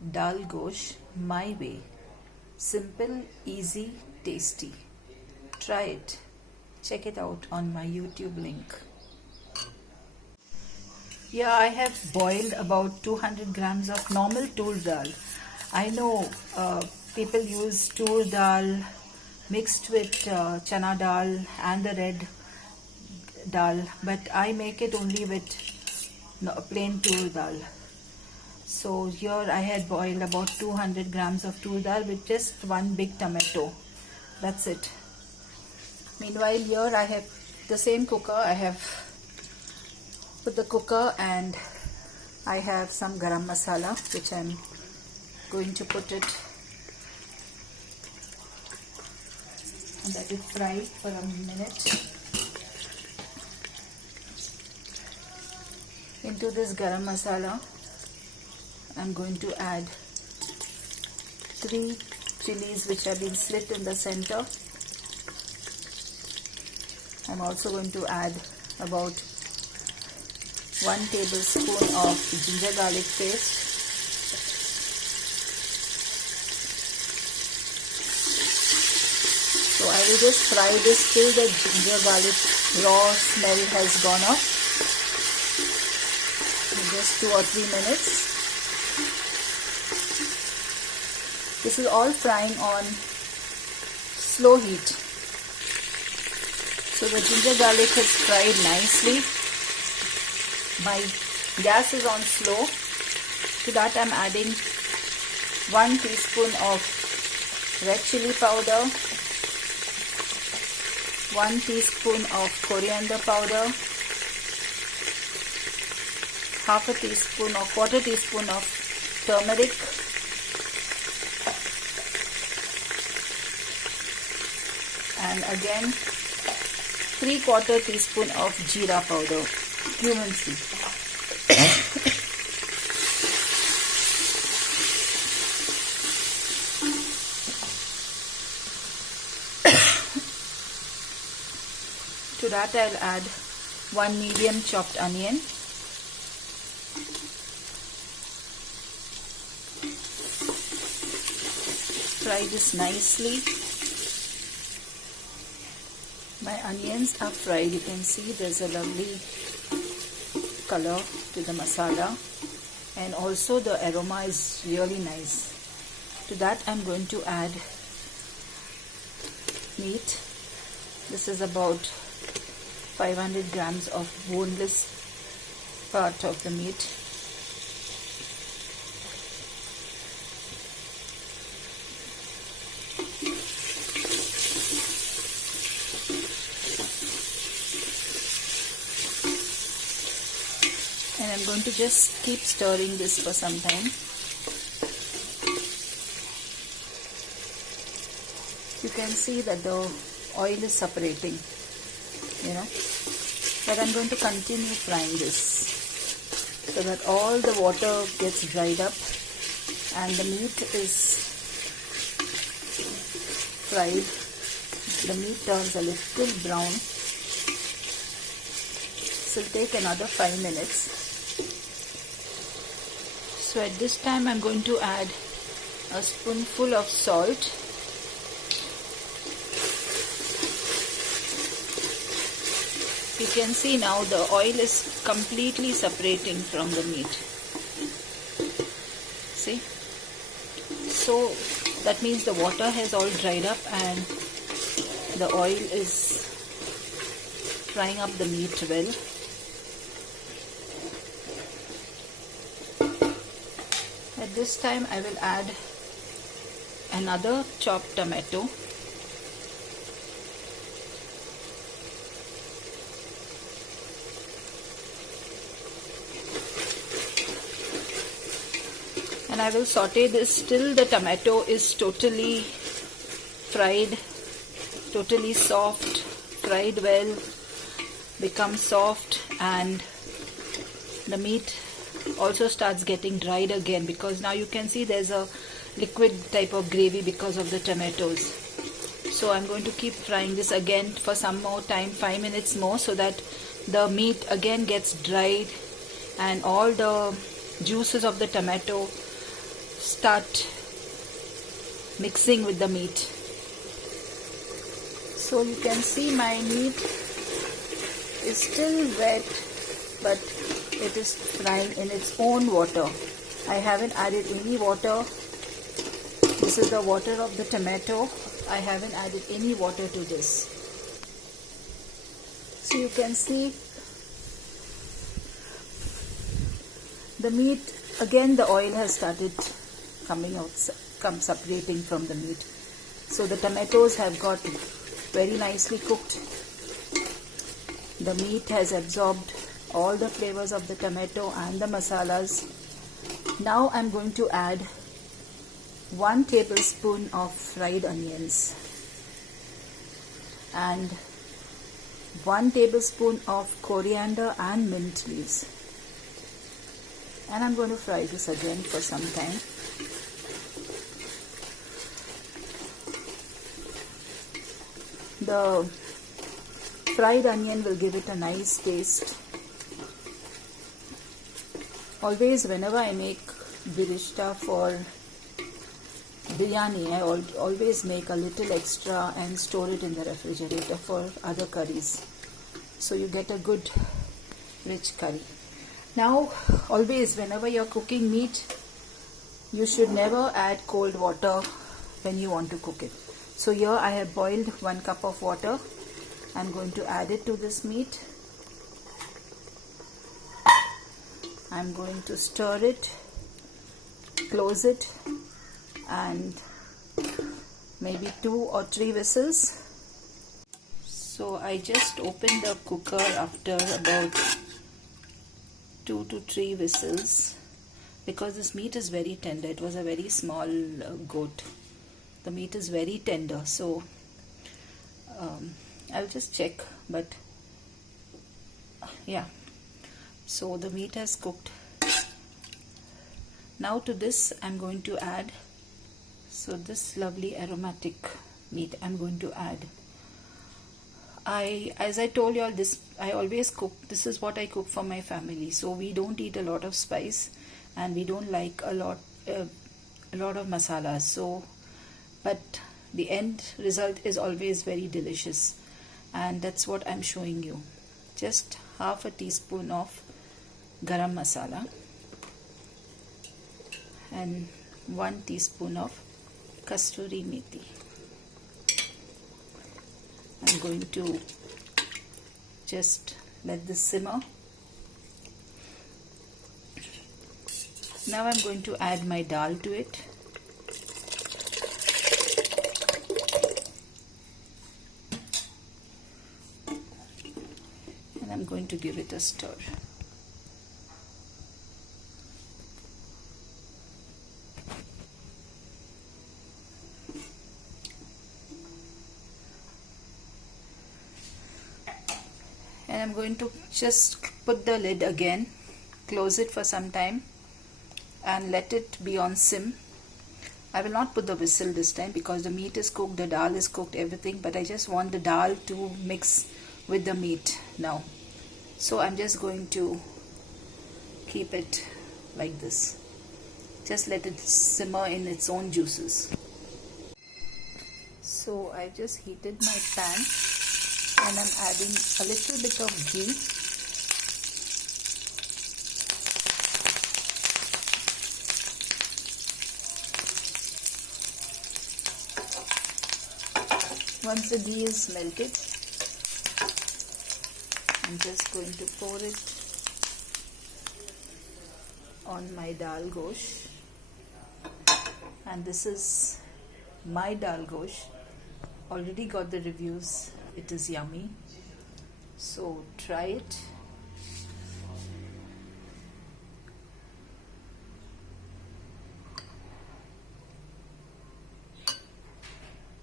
Dal gosh my way. Simple, easy, tasty. Try it. Check it out on my YouTube link. Yeah, I have boiled about 200 grams of normal tur dal. I know people use tur dal mixed with chana dal and the red dal, but I make it only with plain tur dal. So here I had boiled about 200 grams of tur dal with just one big tomato. That's it. Meanwhile, here I have the same cooker. I have put the cooker and I have some garam masala which I'm going to put it and let it fry for a minute. Into this garam masala, I'm going to add 3 chilies which have been slit in the center. I'm also going to add about 1 tablespoon of ginger garlic paste. So I will just fry this till the ginger garlic raw smell has gone off. Just 2 or 3 minutes. This is all frying on slow heat. So the ginger garlic has fried nicely. My gas is on slow. To that I'm adding 1 teaspoon of red chili powder, 1 teaspoon of coriander powder, half a teaspoon or quarter teaspoon of turmeric, and again 3/4 teaspoon of jeera powder, cumin seed. To that I'll add 1 medium chopped onion, fry this nicely. My onions are fried. You can see there's a lovely color to the masala, and also the aroma is really nice. To that I'm going to add meat. This is about 500 grams of boneless part of the meat. And I'm going to just keep stirring this for some time. You can see that the oil is separating, but I'm going to continue frying this so that all the water gets dried up and the meat is fried. The meat turns a little brown. So it'll take another 5 minutes. So at this time I'm going to add a spoonful of salt, you can see now the oil is completely separating from the meat. See? So that means the water has all dried up and the oil is frying up the meat well. At this time I will add another chopped tomato. And I will saute this till the tomato is totally fried, totally soft, fried well, becomes soft, and the meat also starts getting dried again, because now you can see there's a liquid type of gravy because of the tomatoes. So I'm going to keep frying this again for some more time, 5 minutes more, so that the meat again gets dried and all the juices of the tomato start mixing with the meat. So you can see my meat is still wet, but it is frying in its own water. I haven't added any water. This is the water of the tomato. I haven't added any water to this. So you can see the meat, again the oil has started coming out, separating from the meat. So the tomatoes have got very nicely cooked. The meat has absorbed all the flavors of the tomato and the masalas. Now I'm going to add 1 tablespoon of fried onions and 1 tablespoon of coriander and mint leaves. And I'm going to fry this again for some time. The fried onion will give it a nice taste. Always whenever I make birishta for biryani, I always make a little extra and store it in the refrigerator for other curries. So you get a good rich curry. Now, always whenever you're cooking meat, you should never add cold water when you want to cook it. So here I have boiled 1 cup of water. I'm going to add it to this meat. I'm going to stir it, close it, and maybe 2 or 3 whistles. So I just opened the cooker after about 2 to 3 whistles because this meat is very tender. It was a very small goat. The meat is very tender, so I'll just check, but yeah, so the meat has cooked. Now to this I'm going to add, so this lovely aromatic meat I'm going to add. As I told you all, this I always cook, this is what I cook for my family. So we don't eat a lot of spice and we don't like a lot of masalas. So, but the end result is always very delicious, and that's what I'm showing you. Just half a teaspoon of garam masala and 1 teaspoon of kasturi methi. I'm going to just let this simmer. Now I'm going to add my dal to it. And I'm going to give it a stir. And I'm going to just put the lid again, close it for some time and let it be on sim. I will not put the whistle this time because the meat is cooked, the dal is cooked, everything, but I just want the dal to mix with the meat now. So I'm just going to keep it like this. Just let it simmer in its own juices. So I've just heated my pan and I'm adding a little bit of ghee. Once the ghee is melted, I'm just going to pour it on my dal gosh. And this is my dal gosh. Already got the reviews. It is yummy. So try it.